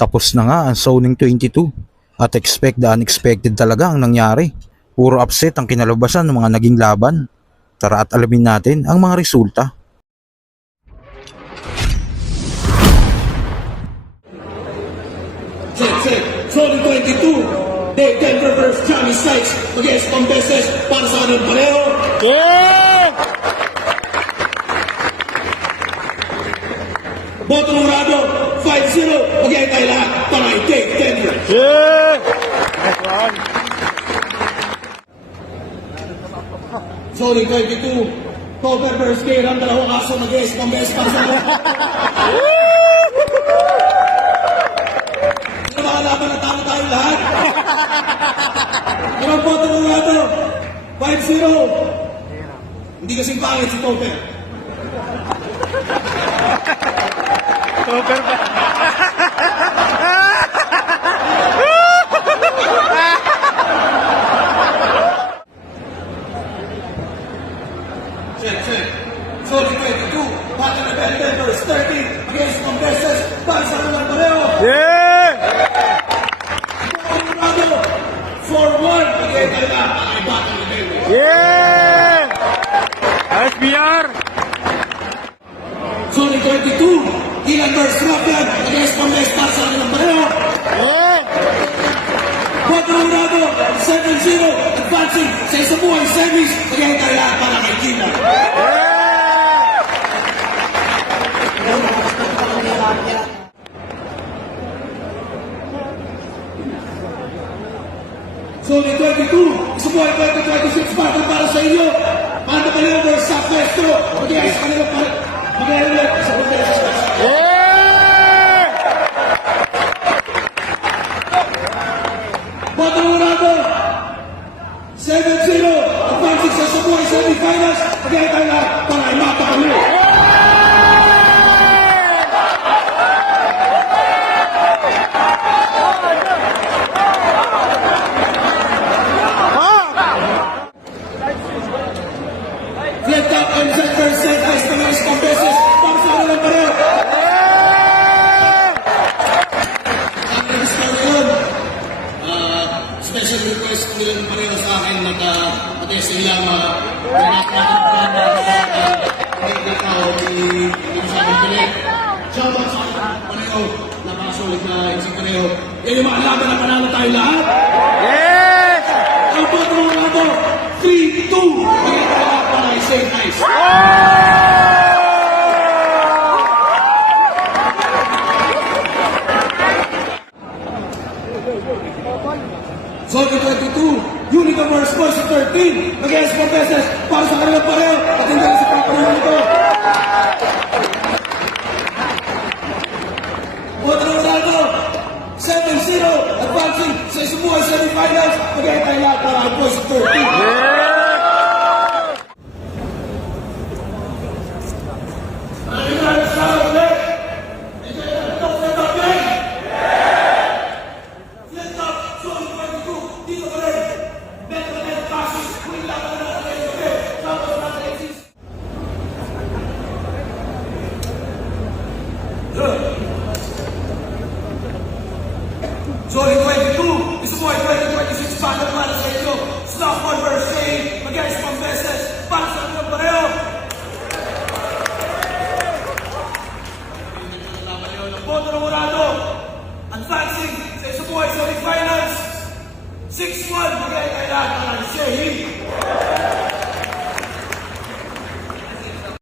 Tapos na nga ang zoning 22 at expect the unexpected talaga ang nangyari. Puro upset ang kinalabasan ng mga naging laban. Tara at alamin natin ang mga resulta. Check. Zoning 22. Dave Denver versus Johnny Sykes against Pambeses para sa kanang pareho. Boto Morado, 5-0. Magiging tayo lahat para kay Dave Denver. Zoning 22. Tober versus Kairam, dalawang aso mag-against Pambeses para sa kanang laban na tama tayo lahat. Pero boto mo nga ito. 5-0. Hindi kasing pangit si Topper. Topper ba? Check. Sorry, 22. Battle of Denver, 30 against Pambeses. Para sa kanang pareho. Morado, 4-1. Magiging tayo lahat para kay Battle of Denver. SBR! Sorry, 22. Dylan versus Rapian against Pambeses para sa kanang pareho. Boto Morado, 7-0. Advancing sa isa buhay semis. Magiging tayo lahat para kay Dylan. Zoning 22, Subuhay 2026 battle para sa inyo. Manda Paleo versus Southwestro. Mag-iayos ka nila para mag-iayos sa Pambeses. Boto Morado, 7-0. Advancing sa Subuhay semifinals. Mag-iayos tayo lahat para kay Mata Paleo. Flip top and center set ice na mga Pambeses para sa kanilang pareho. After score yun, special request nilang pareho sa akin mag-atest nila shoutout sa akin pareho, napakasulit na isang pareho. Yan yung mga laban na panalo tayo lahat. Yes! Ang boto mo nga ito, 3-2. Magiging tayo lahat para kay St. Ice. Zone 22, Universe versus 13, mag-against Pambeses para sa kanilang pareho at hindi na sa papanunan ito. Boto Morado, 7-0, advancing sa Isubuhay semifinals, mag-against tayo lahat para ang Boys of 13. Zone 22, Isubuhay 2026 battle para sa inyo. Snowfall versus Shane, mag-against Pambeses para sa kanilang pareho. Boto Morado, advancing sa Isubuhay semifinals. 6-1, mag-against tayo lahat para kay Shane.